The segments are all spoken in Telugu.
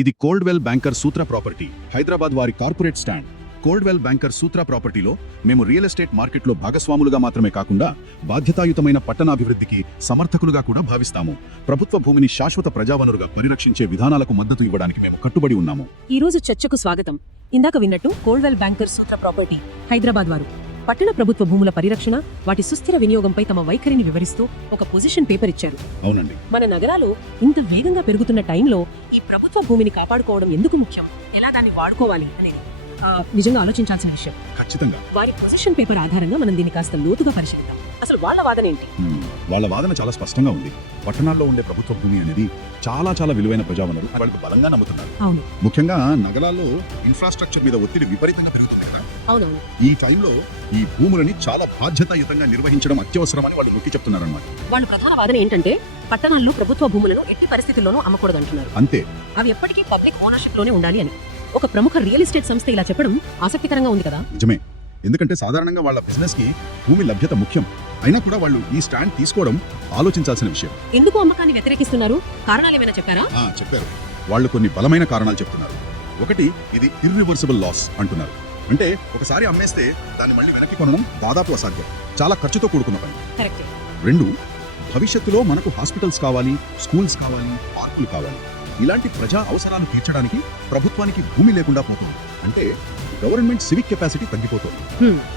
ఇది కోల్డ్వెల్ బ్యాంకర్ సూత్ర ప్రాపర్టీ, హైదరాబాద్ వారి కార్పొరేట్ స్టాండ్. కోల్డ్వెల్ బ్యాంకర్ సూత్ర ప్రాపర్టీలో మేము రియల్ ఎస్టేట్ మార్కెట్లో భాగస్వాములుగా మాత్రమే కాకుండా బాధ్యతాయుతమైన పట్టణాభివృద్ధికి సమర్థకులుగా కూడా భావిస్తాము. ప్రభుత్వ భూమిని శాశ్వత ప్రజావనరుగా పరిరక్షించే విధానాలకు మద్దతు ఇవ్వడానికి మేము కట్టుబడి ఉన్నాము. ఈ రోజు చర్చకు స్వాగతం. ఇందాక విన్నట్టు కోల్డ్వెల్ బ్యాంకర్ సూత్ర ప్రాపర్టీ, హైదరాబాద్ వారు పట్టణ ప్రభుత్వ భూముల పరిరక్షణ, వాటి సుస్థిర వినియోగంపై తమ వైఖరిని వివరిస్తూ ఒక పొజిషన్ పేపర్ ఇచ్చారు. అవునండి. మన నగరాలు ఇంత వేగంగా పెరుగుతున్న టైంలో ఈ ప్రభుత్వ భూమిని కాపాడుకోవడం ఎందుకు ముఖ్యం, ఎలా దాన్ని వాడుకోవాలి అనేది నిజంగా ఆలోచించాల్సిన విషయం. ఖచ్చితంగా వారి పొజిషన్ పేపర్ ఆధారంగా మనం దీన్ని కాస్త లోతుగా పరిశీలిద్దాం. అసలు వాళ్ళ వాదన ఏంటి? వాళ్ళ వాదన చాలా స్పష్టంగా ఉంది. పట్టణాల్లో ఉండే ప్రభుత్వ భూమి అనేది చాలా విలువైన ప్రజావనరు వాళ్ళకి బలంగా నమ్ముతున్నారు. అవును. ముఖ్యంగా నగరాల్లో ఇన్ఫ్రాస్ట్రక్చర్ మీద ఒత్తిడి విపరీతంగా పెరుగుతుంది కదా. అవునవును. ఈ టైంలో ఈ భూములని చాలా బాధ్యతాయుతంగా నిర్వహించడం అత్యవసరమని వాళ్ళు నొక్కి చెప్తున్నారన్నమాట. వాళ్ళ ప్రధాన వాదన ఏంటంటే పట్టణాల్లో ప్రభుత్వ భూములను ఎట్టి పరిస్థితుల్లోనూ అమ్మకూడదంటున్నారు. అంతే, అవి ఎప్పటికీ పబ్లిక్ ఓనర్షిప్ లోనే ఉండాలి అని. ఒక ప్రముఖ రియల్ ఎస్టేట్ సంస్థ ఇలా చెప్పడం ఆసక్తికరంగా ఉంది కదా. నిజమే. ఎందుకంటే సాధారణంగా వాళ్ళ బిజినెస్ కి భూమి లభ్యత ముఖ్యం అయినా కూడా వాళ్ళు ఈ స్టాండ్ తీసుకోవడం ఆలోచించాల్సిన విషయం. ఎందుకు అమ్మకాన్ని వ్యతిరేకిస్తున్నారు? కారణాలు ఏమైనా చెప్పారా? చెప్పారు. వాళ్ళు కొన్ని బలమైన కారణాలు చెప్తున్నారు. ఒకటి, ఇది ఇర్రివర్సిబుల్ లాస్ అంటున్నారు. అంటే ఒకసారి అమ్మేస్తే దాన్ని మళ్ళీ వెనక్కి కొనడం దాదాపు అసాధ్యం, చాలా ఖర్చుతో కూడుకున్న పని. కరెక్ట్. రెండు, భవిష్యత్తులో మనకు హాస్పిటల్స్ కావాలి, స్కూల్స్ కావాలి, పార్కులు కావాలి. ఇలాంటి ప్రజా అవసరాలు తీర్చడానికి ప్రభుత్వానికి భూమి లేకుండా పోతుంది. అంటే గవర్నమెంట్ సివిక్ కెపాసిటీ తగ్గిపోతుంది.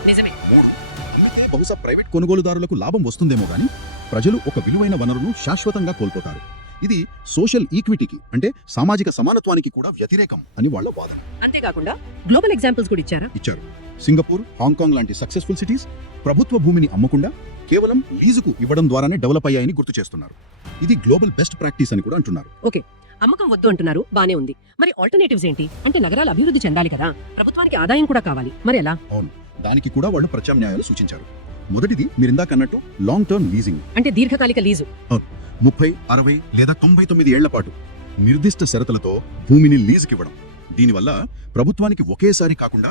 నిజమే. మూడు, అందుకే బహుశా ప్రైవేట్ కొనుగోలుదారులకు లాభం వస్తుందేమో గానీ ప్రజలు ఒక విలువైన వనరును శాశ్వతంగా కోల్పోతారు. ఇది సోషల్ ఈక్విటీకి, అంటే సామాజిక సమానత్వానికి కూడా వ్యతిరేకం అని వాళ్ళ వాదన. అంతేకాకుండా గ్లోబల్ ఎగ్జాంపుల్స్ కూడా ఇచ్చారు. సింగపూర్, హాంకాంగ్ లాంటి సక్సెస్ఫుల్ సిటీస్ ప్రభుత్వ భూమిని అమ్మకుండా కేవలం లీజుకు ఇవ్వడం ద్వారానే డెవలప్ అయ్యాయని గుర్తు చేస్తున్నారు. ఇది గ్లోబల్ బెస్ట్ ప్రాక్టీస్ అని కూడా అంటున్నారు. ఓకే, అమ్మకం వద్దు అంటున్నారు, బానే ఉంది. మరి ఆల్టర్నేటివ్స్ ఏంటి? అంటే నగరాలు అభివృద్ధి చెందాలి కదా, ప్రభుత్వానికి ఆదాయం కూడా కావాలి, మరి ఎలా? అవును, దానికి కూడా వాళ్ళు ప్రత్యామ్నాయాలు సూచించారు. మొదటిది మీరిందాక అన్నట్టు లాంగ్ టర్మ్ లీజింగ్, అంటే దీర్ఘకాలిక లీజు. 30, 60 లేదా 99 ఏళ్ల పాటు నిర్దిష్ట షరతులతో భూమిని లీజుకివ్వడం. దీనివల్ల ప్రభుత్వానికి ఒకేసారి కాకుండా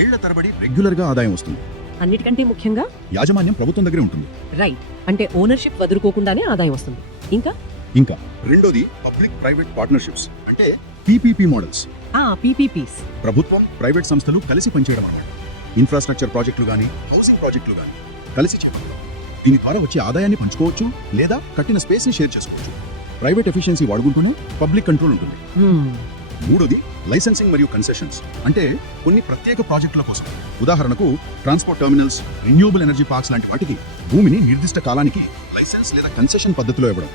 ఏళ్ల తరబడి రెగ్యులర్ గా ఆదాయం వస్తుంది. అన్నిటికంటే ముఖ్యంగా యాజమాన్యం ప్రభుత్వం దగ్గరే ఉంటుంది. రైట్, అంటే ఓనర్షిప్ వదులుకోకుండానే ఆదాయం వస్తుంది. ఇంకా రెండోది పబ్లిక్ ప్రైవేట్ పార్ట్నర్షిప్స్, అంటే పీపీపీ మోడల్స్. పీపీపీస్ ప్రభుత్వం, ప్రైవేట్ సంస్థలు కలిసి పనిచేయడం అన్నమాట. ఇన్ఫ్రాస్ట్రక్చర్ ప్రాజెక్టులు గానీ, హౌసింగ్ ప్రాజెక్టులు గానీ కలిసి చేపట్టడం. దీని ద్వారా వచ్చే ఆదాయాన్ని పంచుకోవచ్చు లేదా కట్టిన స్పేస్ ని షేర్ చేసుకోవచ్చు. ప్రైవేట్ ఎఫిషియన్సీ వాడుకుంటూనే పబ్లిక్ కంట్రోల్ ఉంటుంది. మూడోది లైసెన్సింగ్ మరియు కన్సెషన్స్, అంటే కొన్ని ప్రత్యేక ప్రాజెక్టుల కోసం, ఉదాహరణకు transport terminals, renewable energy parks లాంటి వాటికి భూమిని నిర్దిష్ట కాలానికి లైసెన్స్ లేదా కన్సెషన్ పద్ధతిలో ఇవ్వడం.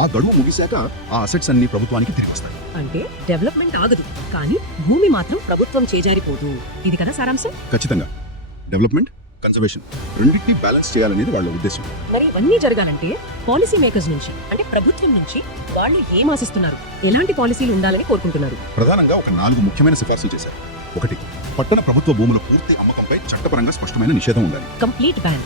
ఆ గడువు ముగిశాక ఆ అసెట్స్ అన్ని ప్రభుత్వానికి తిరిగి వస్తాయి. అంటే డెవలప్మెంట్ ఆగదు, కానీ భూమి మాత్రం ప్రభుత్వం చేజారిపోదు. ఇది కదా సారాంశం? ఖచ్చితంగా. డెవలప్మెంట్, కన్జర్వేషన్ రెండింటినీ బ్యాలెన్స్ చేయాలనేది వాళ్ళ ఉద్దేశం. మరి ఇవన్నీ జరగాలంటే పాలసీ మేకర్స్ నుంచి, అంటే ప్రభుత్వం నుంచి వాళ్ళు ఏం ఆశిస్తున్నారు, ఎలాంటి పాలసీలు ఉండాలని కోరుకుంటున్నారు? ప్రధానంగా ఒక 4 ముఖ్యమైన సిఫార్సులు చేశారు. ఒకటి, పట్టణ ప్రభుత్వ భూముల పూర్తి అమ్మకంపై చట్టపరంగా స్పష్టమైన నిషేధం ఉండాలి. Complete ban.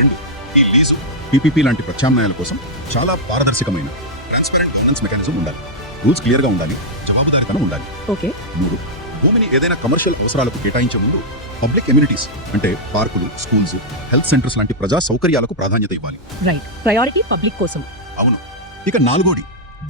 రెండు, ఈ లీజు, పీపీపీ లాంటి ప్రత్యామ్నాయాల కోసం చాలా పారదర్శకమైన ట్రాన్స్పరెంట్ గవర్నెన్స్ మెకానిజం ఉండాలి. రూల్స్ క్లియర్ గా ఉండాలి, జవాబుదారీతనం ఉండాలి. ఓకే. మూడు, భూమిని ఏదైనా కమర్షియల్ అవసరాలకు కేటాయించే ముందు పబ్లిక్ ఎమ్యూనిటీస్, అంటే పార్కులు, స్కూల్స్, హెల్త్ సెంటర్స్ లాంటి ప్రజా సౌకర్యాలకు ప్రాధాన్యత ఇవ్వాలి. రైట్, ప్రయారిటీ పబ్లిక్ కోసం. అవును. ఇక నాలుగోది,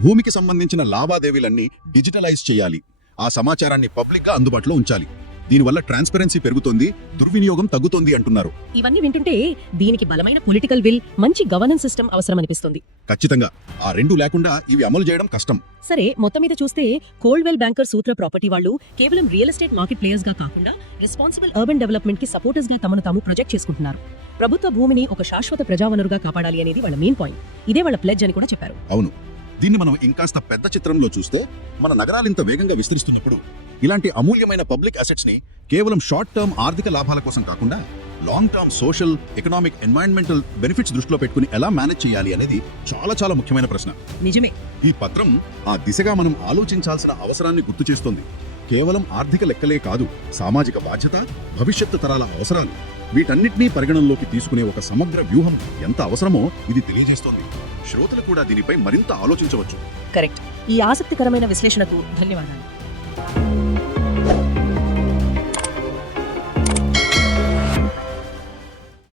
భూమికి సంబంధించిన లావాదేవీలన్నీ డిజిటలైజ్ చేయాలి. ఆ సమాచారాన్ని పబ్లిక్ గా అందుబాటులో ఉంచాలి. దీనివల్ల ట్రాన్స్పరెన్సీ పెరుగుతుంది, దుర్వినియోగం తగ్గుతుంది అంటున్నారు. ఇవన్నీ వింటుంటే దీనికి బలమైన పొలిటికల్ విల్, మంచి గవర్నెన్స్ సిస్టమ్ అవసరం అనిపిస్తుంది. ఖచ్చితంగా. ఆ రెండు లేకుండా ఇవి అమలు చేయడం కష్టం. సరే, మొత్తం మీద చూస్తే కోల్డ్వెల్ బ్యాంకర్ సూత్ర ప్రాపర్టీ వాళ్ళు కేవలం రియల్ ఎస్టేట్ మార్కెట్ ప్లేయర్స్ గా కాకుండా రెస్పాన్సిబుల్ అర్బన్ డెవలప్మెంట్ కి సపోర్టర్స్ గా తమను తాము ప్రొజెక్ట్ చేసుకుంటున్నారు. ప్రభుత్వ భూమిని ఒక శాశ్వత ప్రజావనరుగా కాపాడాలి అనేది వాళ్ళ మెయిన్ పాయింట్. ఇదే వాళ్ళ ప్లెడ్జ్ అని కూడా చెప్పారు. అవును. దీన్ని మనం ఇంకాస్త పెద్ద చిత్రంలో చూస్తే, మన నగరాలు ఇంత వేగంగా విస్తరిస్తున్నప్పుడు ఇలాంటి అమూల్యమైన పబ్లిక్ అసెట్స్ ని కేవలం షార్ట్ టర్మ్ ఆర్థిక లాభాల కోసం కాకుండా long term social, economic, environmental benefits దృష్టిలో పెట్టుకుని ఎలా మేనేజ్ చేయాలి అనేది చాలా ముఖ్యమైన ప్రశ్న. నిజమే. ఈ పత్రం ఆ దిశగా మనం ఆలోచించాల్సిన అవసరాన్ని గుర్తు చేస్తోంది. కేవలం ఆర్థిక లెక్కలే కాదు, సామాజిక బాధ్యత, భవిష్యత్తు తరాల అవసరాలు, వీటన్నిటినీ పరిగణనలోకి తీసుకునే ఒక సమగ్ర వ్యూహం ఎంత అవసరమో ఇది తెలియజేస్తోంది. శ్రోతలు కూడా దీనిపై మరింత ఆలోచించవచ్చు. కరెక్ట్. ఈ ఆసక్తికరమైన విశ్లేషణకు ధన్యవాదాలు.